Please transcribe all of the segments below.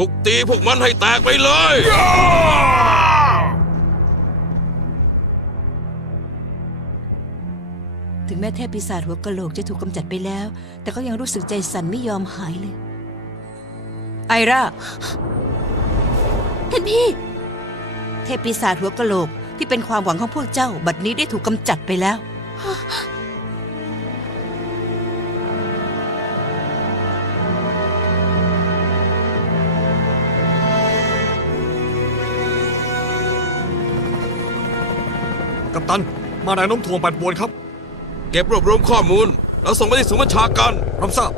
บุกตีพวกมันให้แตกไปเลย ถึงแม้เทพปีศาจหัวกะโหลกจะถูกกำจัดไปแล้ว แต่ก็ยังรู้สึกใจสั่นไม่ยอมหายเลย ไอราท่านพี่ เทพปีศาจหัวกะโหลกที่เป็นความหวังของพวกเจ้า บัดนี้ได้ถูกกำจัดไปแล้ว ตัน มาแรงโน้มถ่วงปัดบวนครับ เก็บรวบรวมข้อมูล แล้วส่งไปที่ศูนย์บัญชาการ รับทราบ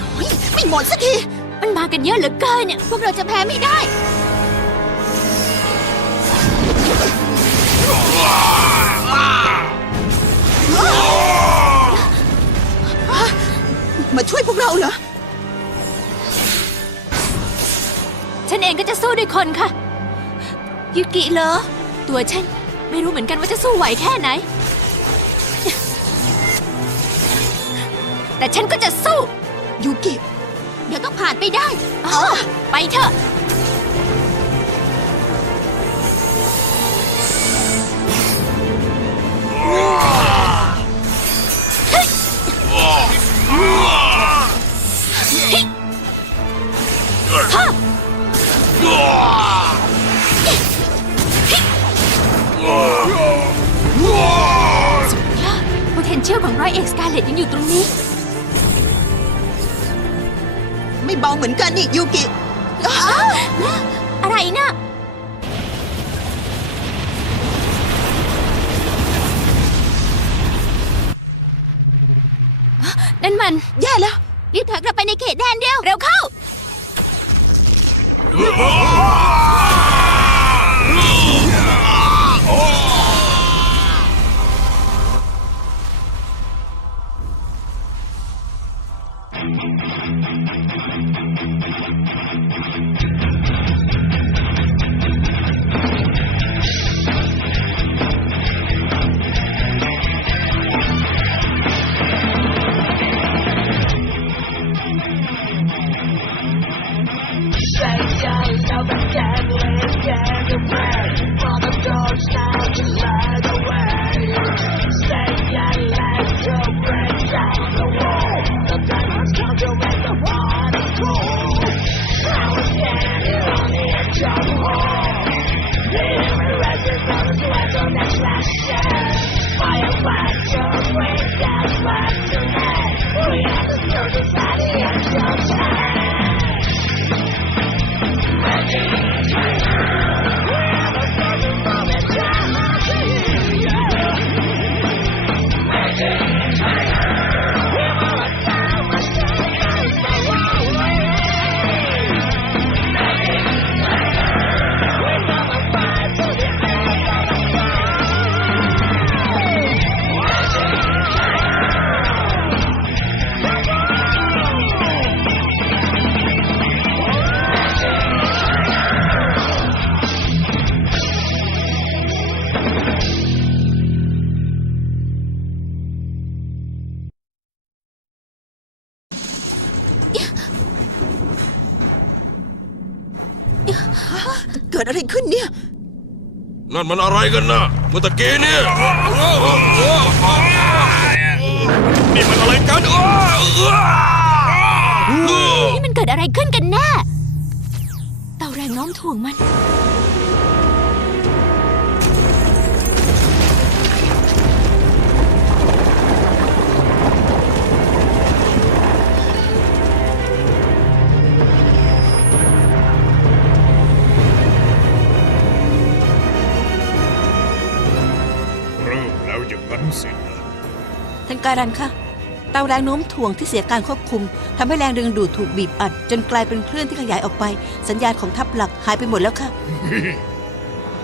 น้อยไม่หมดสักที มันมากันเยอะเหลือเกินเนี่ย พวกเราจะแพ้ไม่ได้ มาช่วยพวกเราเหรอ ฉันเองก็จะสู้ด้วยคนค่ะ ยุกิเหรอ ตัวฉันไม่รู้เหมือนกันว่าจะสู้ไหวแค่ไหน แต่ฉันก็จะสู้ ยุกิ เดี๋ยวต้องผ่านไปได้อ๋อไปเถอะ เอกสกาเลตยังอยู่ตรงนี้ ไม่เบาเหมือนกันนี่ยูกิอะไรนะนั่นมัน แย่แล้วรีบถอยกลับไปในเขตแดนเดียวเร็วเข้า นั่นมันอะไรกันนะเมื่อตะกี้เนี่ยนี่มันอะไรกันนี่มันเกิดอะไรขึ้นกันแน่เต่าแรงโน้มถ่วงมัน การันค่ะเตาแรงโน้มถ่วงที่เสียการควบคุมทำให้แรงดึงดูดถูกบีบอัด จนกลายเป็นคลื่นที่ขยายออกไป สัญญาณของทัพหลักหายไปหมดแล้วค่ะ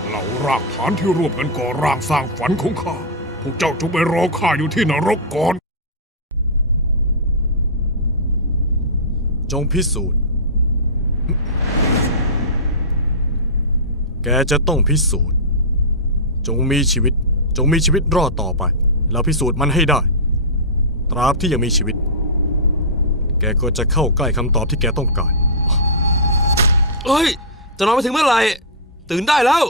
เหล่ารากฐานที่ร่วมกันก่อร่างสร้างฝันของข้าพวกเจ้าจงไปรอข้าอยู่ที่นรกก่อน จงพิสูจน์ แกจะต้องพิสูจน์ จงมีชีวิต จงมีชีวิตรอดต่อไป แล้วพิสูจน์มันให้ได้ ตราบที่ยังมีชีวิต แกก็จะเข้าใกล้คำตอบที่แกต้องการเฮ้ย จะนอนไปถึงเมื่อไหร่ ตื่นได้แล้ว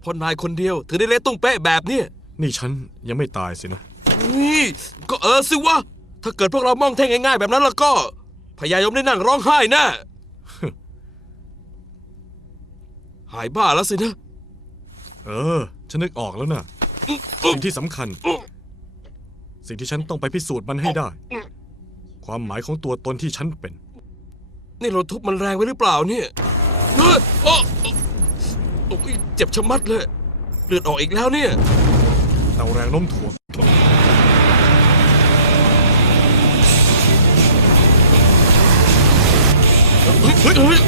เพอนายคนเดียวถึงได้เละตุ้งเป๊ะแบบเนี้ยนี่ฉันยังไม่ตายสินะ นี่ ก็เออสิวะ ถ้าเกิดพวกเรามองเท่งง่ายๆ แบบนั้นแล้วก็พญายมได้นั่งร้องไห้แน่ หายบ้าแล้วสินะ เออ ฉันนึกออกแล้วนะสิ่งที่สำคัญ สิ่งที่ฉันต้องไปพิสูจน์มันให้ได้ ความหมายของตัวตนที่ฉันเป็น นี่เราทุบมันแรงไปหรือเปล่าเนี่ยเฮ้ยโอ้โอ้ยเจ็บชะมัดเลย เลือดออกอีกแล้วเนี่ย เตาแรงโน้มถ่วง เฮ้ยเฮ้ยเฮ้ย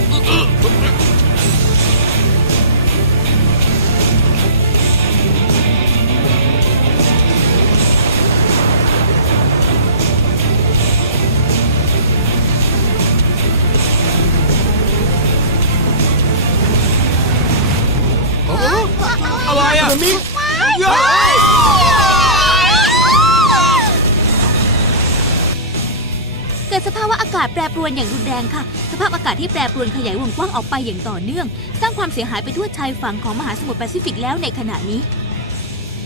าวะอากาศแปรปรวนอย่างรุนแรงค่ะ สภาพอากาศที่แปรปรวนขยายวงกว้างออกไปอย่างต่อเนื่อง สร้างความเสียหายไปทั่วชายฝั่งของมหาสมุทรแปซิฟิกแล้วในขณะนี้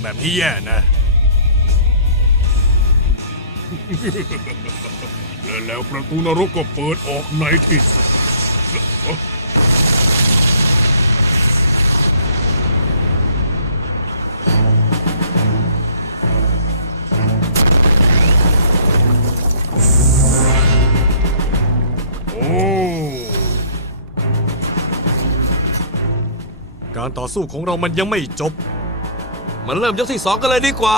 แบบนี้แย่นะ และแล้วประตูนรกก็เปิดออกในที่สุด การต่อสู้ของเรามันยังไม่จบ มันเริ่มยกที่สองกันเลยดีกว่า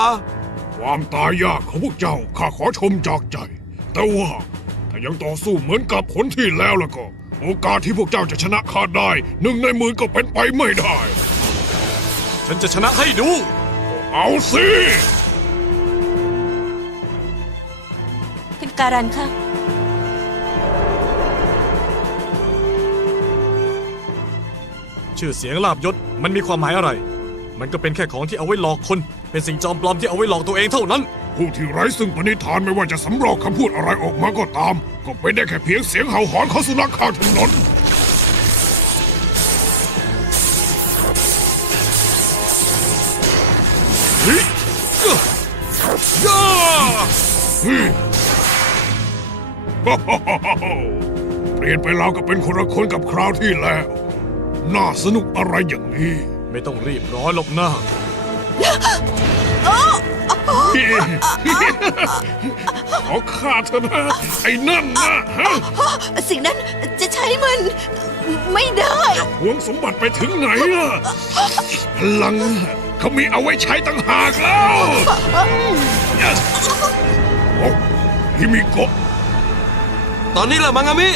ความตายยากของพวกเจ้าข้าขอชมจากใจ แต่ว่าถ้ายังต่อสู้เหมือนกับผลที่แล้วแล้วก็ โอกาสที่พวกเจ้าจะชนะข้าได้หนึ่งในหมื่นก็เป็นไปไม่ได้ ฉันจะชนะให้ดู เอาสิท่านการันคะ ชื่อเสียงลาบยศมันมีความหมายอะไร มันก็เป็นแค่ของที่เอาไว้หลอกคน เป็นสิ่งจอมปลอมที่เอาไว้หลอกตัวเองเท่านั้น ผู้ที่ไร้ซึ่งปณิธานไม่ว่าจะสำรอกคำพูดอะไรออกมาก็ตาม ก็เป็นได้แค่เพียงเสียงเห่าหอนของสุนัขข้างถนนย่าเปลี่ยนไปแล้วก็เป็นคนละคนกับคราวที่แล้ว น่าสนุกอะไรอย่างนี้ ไม่ต้องรีบร้อนหรอกนะขอฆ่าเธอนะ ไอ้นั่นนะฮะสิ่งนั้นจะใช้มัน ไม่ได้หวงสมบัติไปถึงไหนล่ะพลังเขามีเอาไว้ใช้ตั้งหากแล้วโอ้ฮิมิโกะตอนนี้แหละมังอามิ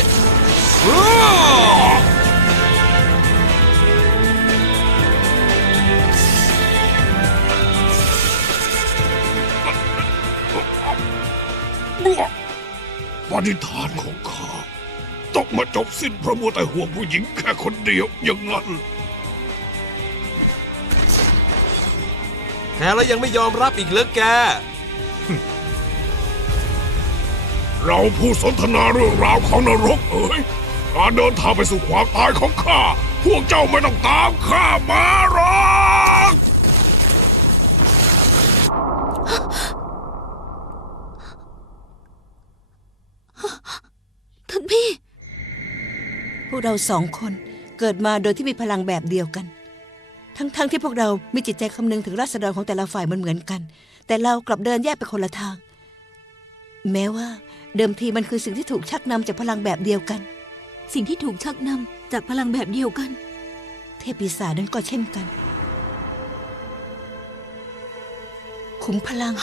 อ้าปฏิฐานของข้าต้องมาจบสิ้นเพราะมัวแต่ห่วงผู้หญิงแค่คนเดียวอย่างนั้นแพ้แล้วยังไม่ยอมรับอีกเหรอแก เราผู้สนทนาเรื่องราวของนรกเอ๋ยการเดินทางไปสู่ความตายของข้า พวกเจ้าไม่ต้องตามข้ามาหรอก ท่านพี่ พ วกเราสองคนเกิดมาโดยที่มีพลังแบบเดียวกัน ทั้งๆทที่พวกเรา มีจิตใจคำนึงถึงราษฎรของแต่ละฝ่ายมันเหมือนกัน แต่เรากลับเดินแยกไปคนละทาง แม้ว่าเดิมทีมันคือสิ่งที่ถูกชักนำจากพลังแบบเดียวกัน สิ่งที่ถูกชักนำจากพลังแบบเดียวกัน เทพปีศาจนั้นก็เช่นกัน ขุมพลัง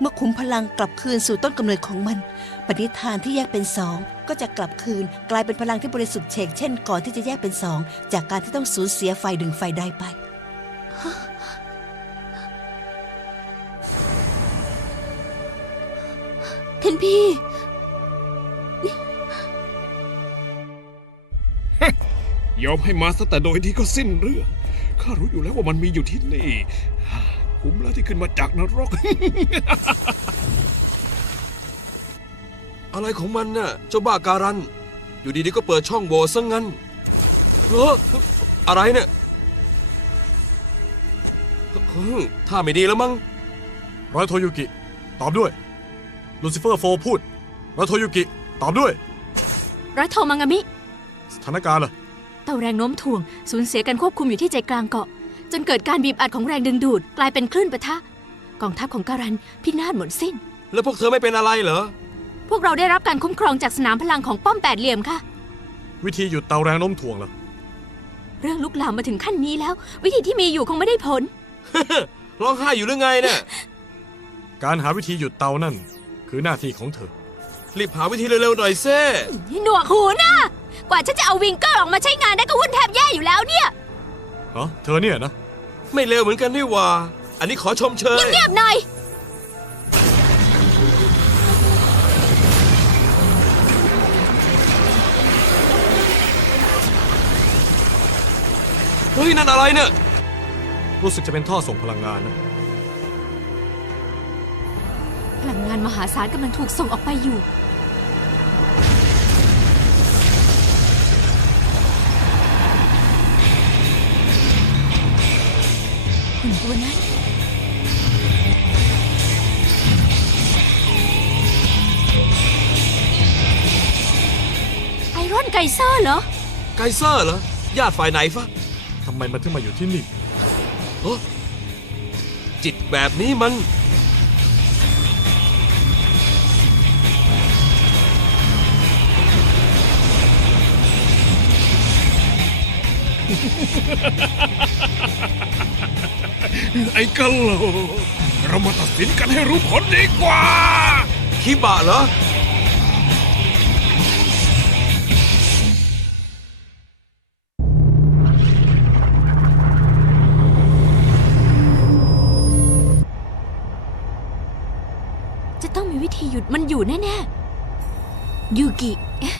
เมื่อขุมพลังกลับคืนสู่ต้นกำเนิดของมัน ปณิธานที่แยกเป็นสองก็จะกลับคืน กลายเป็นพลังที่บริสุทธิ์เฉกเช่นก่อนที่จะแยกเป็นสองจากการที่ต้องสูญเสียฝ่ายหนึ่งฝ่ายใดไปท่านพี่ยอมให้มาซะแต่โดยที่ก็สิ้นเรื่อง ข้ารู้อยู่แล้วว่ามันมีอยู่ที่นี่ คุ้มแล้วที่ขึ้นมาจากนรก อะไรของมันน่ะ เจ้าบ้าการัน อยู่ดีๆก็เปิดช่องโหว่ซะงั้นเอออะไรเนี่ยเฮ้ยท่าไม่ดีแล้วมั้ง ร้อยโทยุกิ ตอบด้วย ลูซิเฟอร์โฟพูด ร้อยโทยุกิ ตอบด้วย ร้อยโทมังามิ สถานการณ์ล่ะ เต่าแรงโน้มถ่วง สูญเสียการควบคุมอยู่ที่ใจกลางเกาะ จนเกิดการบีบอัดของแรงดึงดูด กลายเป็นคลื่นปะทะ กองทัพของการันพินาศหมดสิ้น แล้วพวกเธอไม่เป็นอะไรเหรอ พวกเราได้รับการคุ้มครองจากสนามพลังของป้อมแปดเหลี่ยมค่ะ วิธีหยุดเตาแรงโน้มถ่วงล่ะเรื่องลุกลามมาถึงขั้นนี้แล้ว วิธีที่มีอยู่คงไม่ได้ผล ร้องไห้อยู่หรือไงเนี่ยการหาวิธีหยุดเตานั่น คือหน้าที่ของเธอ รีบหาวิธีเร็วๆหน่อยเซ่หนวกหูนะ กว่าฉันจะเอาวิงเกอร์ออกมาใช้งานได้ก็วุ่นแทบแย่อยู่แล้วเนี่ย ฮะเธอเนี่ยนะ ไม่เร็วเหมือนกันนี่หว่า อันนี้ขอชมเชย เงียบหน่อย เฮ้ย นั่นอะไรเนี่ย รู้สึกจะเป็นท่อส่งพลังงานนะ พลังงานมหาศาลกำลังถูกส่งออกไปอยู่ ตัวนั้น ไอรอนไกเซอร์เหรอ ไกเซอร์เหรอ ญาติฝ่ายไหนฟะทำไมมันถึงมาอยู่ที่นี่เฮ้อจิตแบบนี้มัน ไอ้กะโหลกเรามาตัดสินกันให้รู้ผลดีกว่า คิบะเหรอ จะต้องมีวิธีหยุดมันอยู่แน่ๆยูกิเอ๊ะ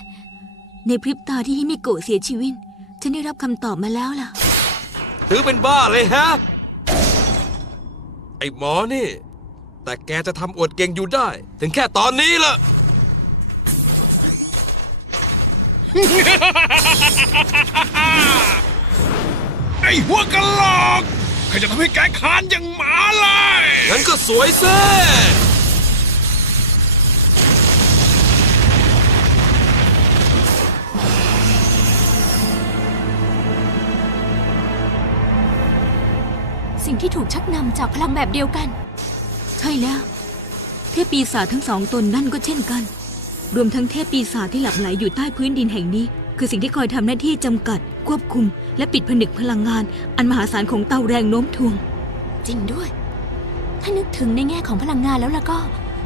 ในพริบตาที่ฮิมิโกะเสียชีวิต ฉันได้รับคำตอบมาแล้วล่ะ ถือเป็นบ้าเลยฮะ ไอ้หมอนี่ แต่แกจะทำอวดเก่งอยู่ได้ ถึงแค่ตอนนี้ล่ะ ไอ้หัวกะโหลกใครจะทำให้แกคลานอย่างหมาเลย งั้นก็สวยเซ่ ที่ถูกชักนำจากพลังแบบเดียวกัน ใช่แล้ว เทพปีศาจทั้งสองตนนั่นก็เช่นกัน รวมทั้งเทพปีศาจที่หลับไหลอยู่ใต้พื้นดินแห่งนี้ คือสิ่งที่คอยทำหน้าที่จำกัด ควบคุม และปิดผนึกพลังงาน อันมหาศาลของเตาแรงโน้มถ่วง จริงด้วย ถ้านึกถึงในแง่ของพลังงานแล้วล่ะก็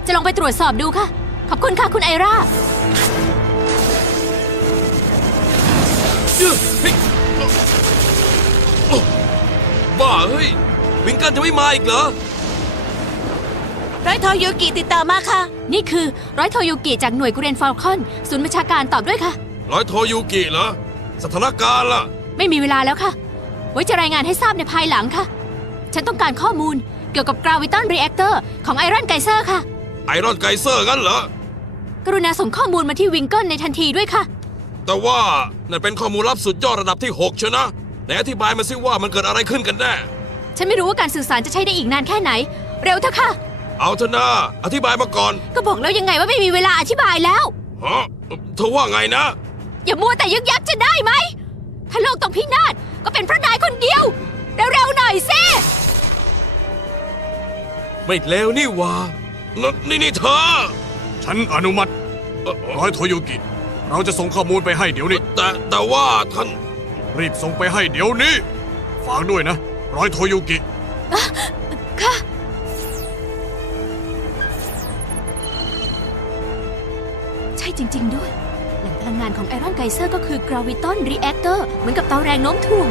จะลองไปตรวจสอบดูค่ะ ขอบคุณค่ะคุณไอราเฮ้ยเฮ้ยโอ้บ้าเฮ้ย วิงเกิลจะไม่มาอีกเหรอ ร้อยโทยูกิติดต่อมาค่ะ นี่คือร้อยโทยูกิจากหน่วยกุเรนฟอลคอน ศูนย์บัญชาการตอบด้วยค่ะ ร้อยโทยูกิเหรอ สถานการณ์ล่ะ ไม่มีเวลาแล้วค่ะ ไว้จะรายงานให้ทราบในภายหลังค่ะ ฉันต้องการข้อมูลเกี่ยวกับกราวิตันรีแอคเตอร์ของไอรอนไกเซอร์ค่ะ ไอรอนไกเซอร์งั้นเหรอ กรุณาส่งข้อมูลมาที่วิงเกิลในทันทีด้วยค่ะ แต่ว่านั่นเป็นข้อมูลลับสุดยอดระดับที่6ชนะ ไหนอธิบายมาสิว่ามันเกิดอะไรขึ้นกันแน่ ฉันไม่รู้ว่าการสื่อสารจะใช้ได้อีกนานแค่ไหน เร็วเถอะค่ะ เอาเถอะนะอธิบายมาก่อนก็บอกแล้วยังไงว่าไม่มีเวลาอธิบายแล้ว ฮะเธอว่าไงนะ อย่ามัวแต่ยึกยักจะได้ไหม ถ้าโลกต้องพินาศก็เป็นเพราะนายคนเดียว เร็วๆหน่อยสิ ไม่เลวนี่หว่านะนี่นี่เธอฉันอนุมัติเอ่อเอ่อร้อยโทยุกิ เราจะส่งข้อมูลไปให้เดี๋ยวนี้ แต่แต่ว่าท่าน รีบส่งไปให้เดี๋ยวนี้ฝากด้วยนะ ร้อยโทยุกิค่ะใช่จริง ๆ ด้วย แหล่งพลังงานของไอรอนไกเซอร์ก็คือกราวิตอนรีแอคเตอร์เหมือนกับเตาแรงโน้มถ่วง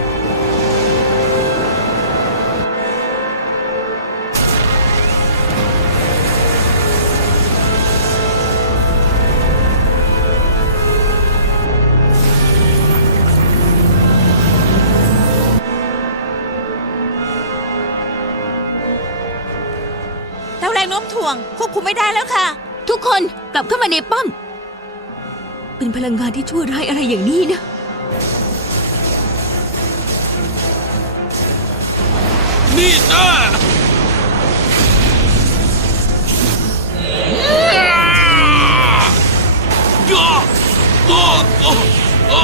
ถ่วง ควบคุมไม่ได้แล้วค่ะ ทุกคนกลับเข้ามาในป้อม เป็นพลังงานที่ชั่วร้ายอะไรอย่างนี้นะ นี่นะย่าอ้ออ้ออ้อ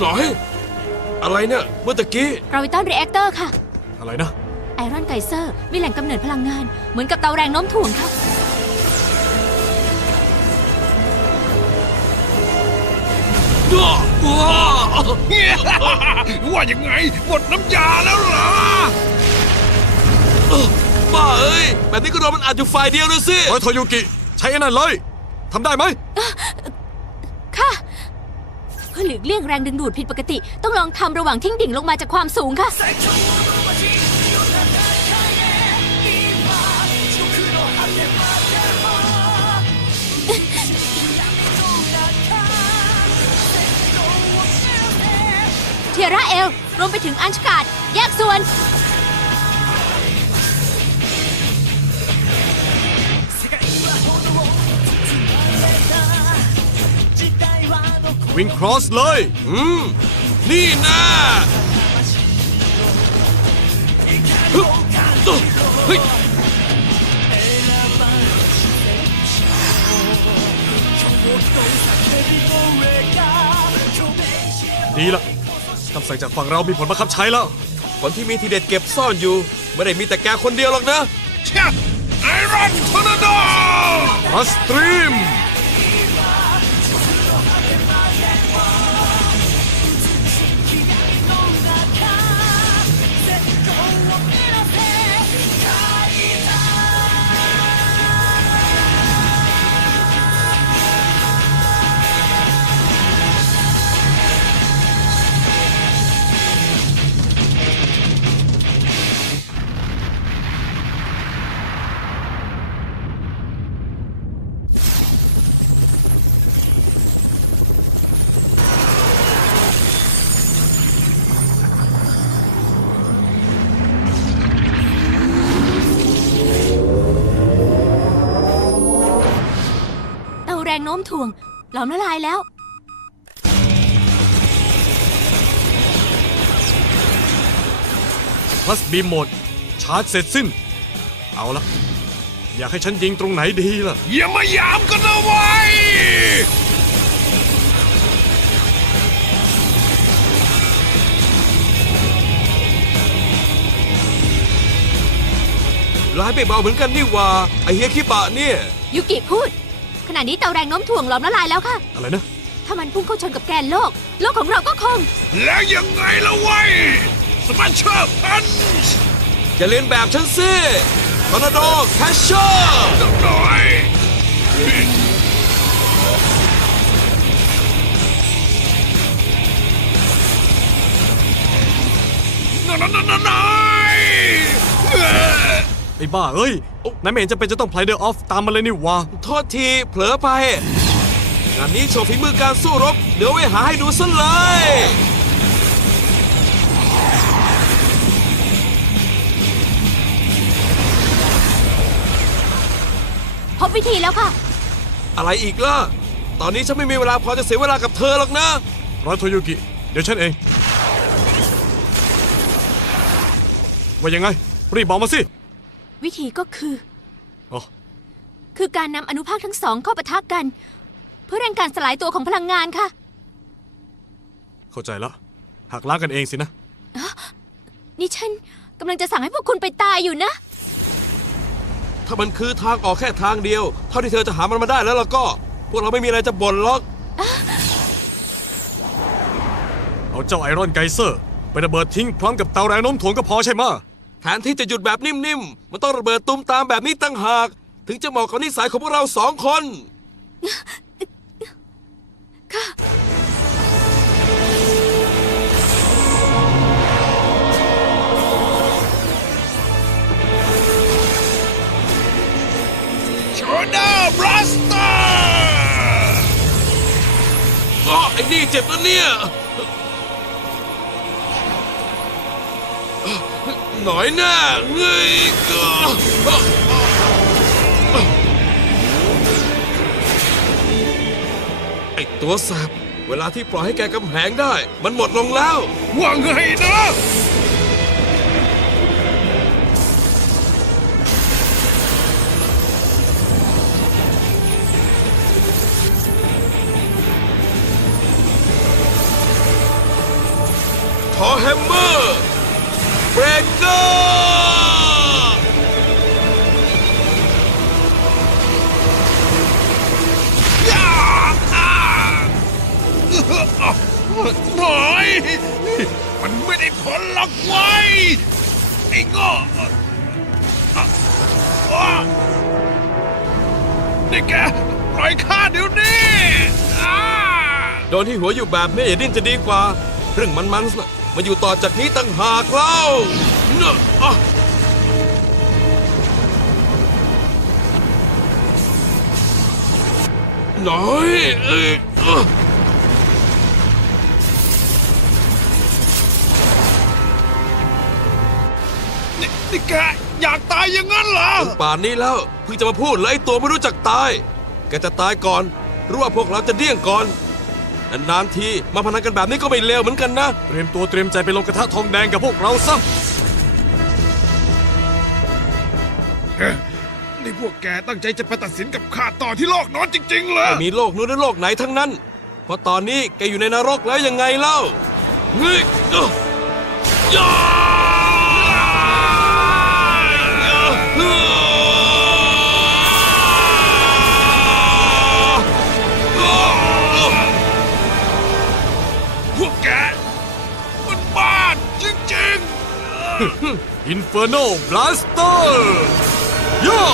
หน่อย อะไรเนี่ย เมื่อตะกี้กราวิตอนรีแอคเตอร์ค่ะ อะไรนะ ไอรอนไกเซอร์มีแหล่งกำเนิดพลังงาน เหมือนกับเตาแรงโน้มถ่วงค่ะย่าว้าว่ายังไงหมดน้ำยาแล้วเหรอบ้าเอ้ย แบบนี้ก็โดนมันอัดอยู่ฝ่ายเดียวเลยสิร้อยโทยุกิ ใช้ไอ้นั่นเลยทำได้ไหม ค่ะ เพื่อหลีกเลี่ยงแรงดึงดูดผิดปกติ ต้องลองทำระหว่างทิ้งดิ่งลงมาจากความสูงค่ะ ทียร่าเอล รวมไปถึงอันชกาดแยกส่วน วิ่งครอสเลย อืม นี่นะฮึบเฮ้ยดีละ คำสั่งจากฝั่งเรามีผลบังคับใช้แล้ว คนที่มีทีเด็ดเก็บซ่อนอยู่ ไม่ได้มีแต่แกคนเดียวหรอกนะเชี่ยไอรอนทอร์นาโดรัสตรีม รงโน้มถ่วง หลอมละลายแล้ว พลัสบีมโหมด ชาร์จเสร็จสิ้น เอาละ อยากให้ฉันยิงตรงไหนดีล่ะ อย่ามายามกันนะไว้ยร้ายไปเบาเหมือนกันนี่หว่า ไอเฮียคิบะเนี่ย ยุกิพูด ขณะนี้เตาแรงโน้มถ่วงหลอมละลายแล้วค่ะ อะไรนะ ถ้ามันพุ่งเข้าชนกับแกนโลก โลกของเราก็คง แล้วยังไงล่ะไว้ยสปันเชอร์พันช์จะเรียนแบบฉันสิทอร์นาโดแคชเชอร์หน่อยนั่นนั่นนั่นนั่น ไอ้บ้าเอ้ยนายไม่เห็นจะเป็นจะต้อง play the off ตามมาเลยนี่หวะโทษที เผลอไปงานนี้โชว์ฝีมือการสู้รบ เดี๋ยวไว้หาให้ดูซะเลย พบวิธีแล้วค่ะ อะไรอีกล่ะ ตอนนี้ฉันไม่มีเวลาพอจะเสียเวลากับเธอหรอกนะ ร้อยโทยุกิ เดี๋ยวฉันเอง ว่ายังไง รีบบอกมาสิ วิธีก็คืออ๋อคือการนำอนุภาคทั้งสองเข้าปะทะกัน เพื่อเร่งการสลายตัวของพลังงานค่ะ เข้าใจแล้วหักล้างกันเองสินะ นี่ฉันกำลังจะสั่งให้พวกคุณไปตายอยู่นะ ถ้ามันคือทางออกแค่ทางเดียว เท่าที่เธอจะหามันมาได้แล้วล่ะก็ พวกเราไม่มีอะไรจะบ่นหรอก เอาเจ้าไอรอนไกเซอร์ ไประเบิดทิ้งพร้อมกับเตาแรงโน้มถ่วงก็พอใช่ไหมะ แทนที่จะหยุดแบบนิ่มๆ มันต้องระเบิดตุ้มตามแบบนี้ตั้งหาก ถึงจะเหมาะกับนิสัยของพวกเราสองคนชอร์ดาบลัสเตอร์อ๋อไอ้นี่เจ็บนะเนี่ย หน่อยแน่เงยไอตัวแสบเวลาที่ปล่อยให้แกกำแหงได้ มันหมดลงแล้ว ว่าไงนะ ไม่ได้ผลหรอกไว้ยไอ้โง่อะอะนี่แกปล่อยข้าเดี๋ยวนี้อ่าโดนที่หัวอยู่แบบนี้อย่าดิ้นจะดีกว่า เรื่องมันๆน่ะมาอยู่ต่อจากนี้ตั้งหากเล่าเนอะอะหน่อยเอ้ยอ่ นี่นี่แกอยากตายอย่างนั้นเหรอ ถึงป่านนี้แล้วเพิ่งจะมาพูดเลยไอ้ตัวไม่รู้จักตาย แกจะตายก่อนหรือว่าพวกเราจะเดี้ยงก่อนนานๆทีมาพนันกันแบบนี้ก็ไม่เลวเหมือนกันนะ เตรียมตัวเตรียมใจไปลงกระทะทองแดงกับพวกเราซะเฮ้ยนี่พวกแกตั้งใจจะไปตัดสินกับข้าต่อที่โลกนอนจริงๆเหรอ ไม่มีโลกนู้นหรือโลกไหนทั้งนั้น เพราะตอนนี้แกอยู่ในนรกแล้วยังไงเล่าเฮ้ยอะย่า อินเฟอร์โนบลัสเตอร์ย่า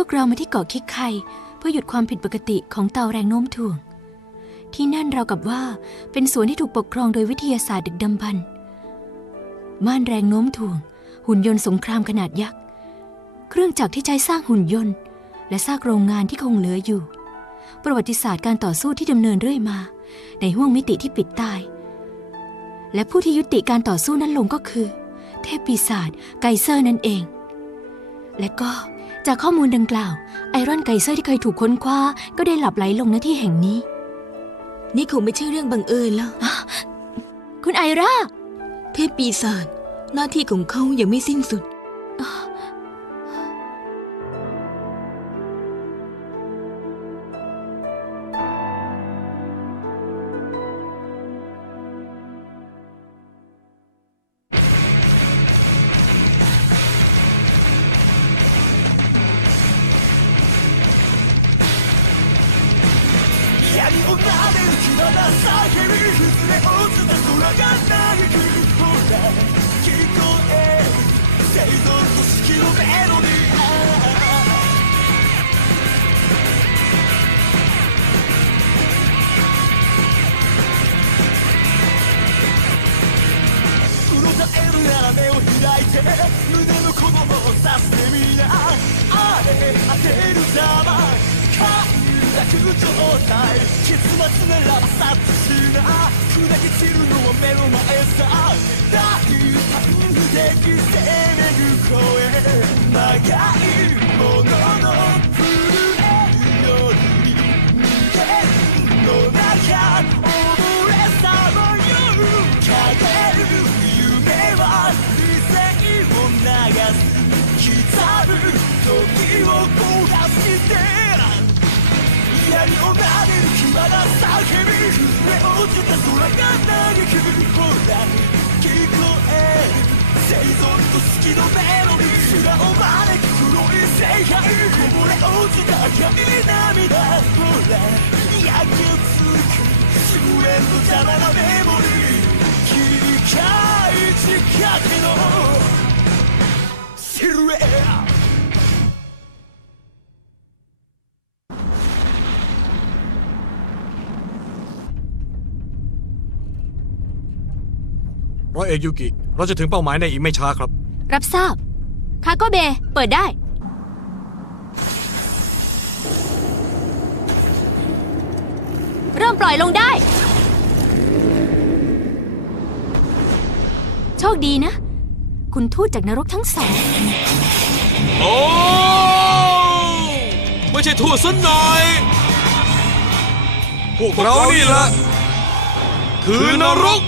วกเรามาที่เกาะคิกไคเพื่อหยุดความผิดปกติของเตาแรงโน้มถ่วง ที่นั่นเรากับว่าเป็นสวนที่ถูกปกครองโดยวิทยาศาสตร์ดึกดำบรรพ์ม่านแรงโน้มถ่วง หุ่นยนต์สงครามขนาดยักษ์เครื่องจักรที่ใช้สร้างหุ่นยนต์ และซากโรงงานที่คงเหลืออยู่ ประวัติศาสตร์การต่อสู้ที่ดำเนินเรื่อยมา ในห้วงมิติที่ปิดตาย และผู้ที่ยุติการต่อสู้นั้นลงก็คือ เทพปีศาจไกเซอร์นั่นเอง และก็ จากข้อมูลดังกล่าว ไอรอนไกเซอร์ที่เคยถูกค้นคว้า ก็ได้หลับไหลลงณที่แห่งนี้ นี่คงไม่ใช่เรื่องบังเอิญแล้ว คุณไอรา เทพปีศาจหน้าที่ของเขายังไม่สิ้นสุด 殺しな砕け散るのは目の前さ大胆的生める声長いものの震えるより人間の中溺れさまよ陰る夢は理性を流す刻む時を焦がして槍を撫でる牙が叫び崩れ落ちた空が嘆く。ほら聞こえる生存と好きのメロディー空を招く。黒い世界こぼれ落ちた赤い涙ほら焼き付く。終焉の邪魔なメモリー機械仕掛けの ร้อยเอกยูกิ เราจะถึงเป้าหมายในอีกไม่ช้าครับ รับทราบ คาโกเบ เปิดได้ เริ่มปล่อยลงได้ โชคดีนะ คุณทูตจากนรกทั้งสอง โอ้ไม่ใช่ทูตซะหน่อย พวกเรานี่แหละคือนรก